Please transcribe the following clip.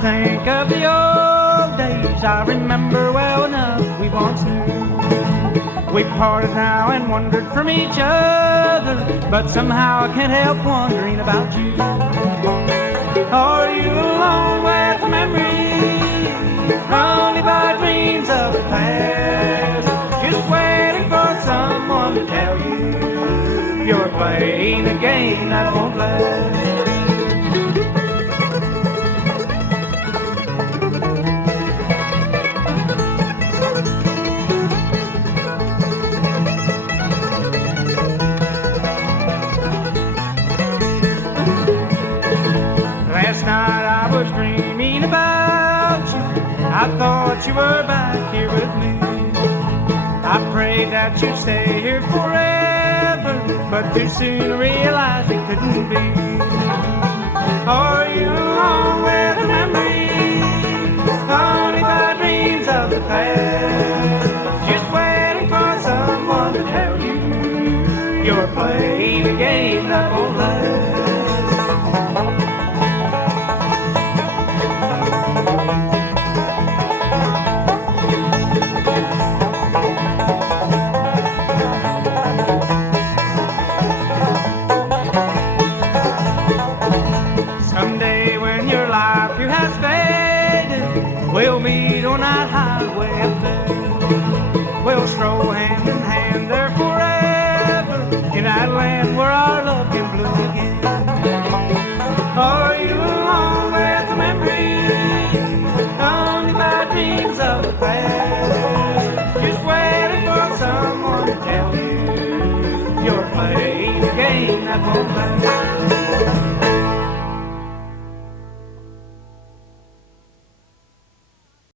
think of the old days I remember well enough we once knew. We parted now and wandered from each other, but somehow I can't help wondering about you. Are you alone with the memory, haunted by dreams of the past, just waiting for someone to tell you you're playing a game that won't last? Last night I was dreaming about you. I thought you were back here with me. I prayed that you'd stay here forever, but too soon I realized it couldn't be. Are you alone with the memory, haunted by dreams of the past, just waiting for someone to tell you you're playing a game that won't last? We'll meet on that highway up there. We'll stroll hand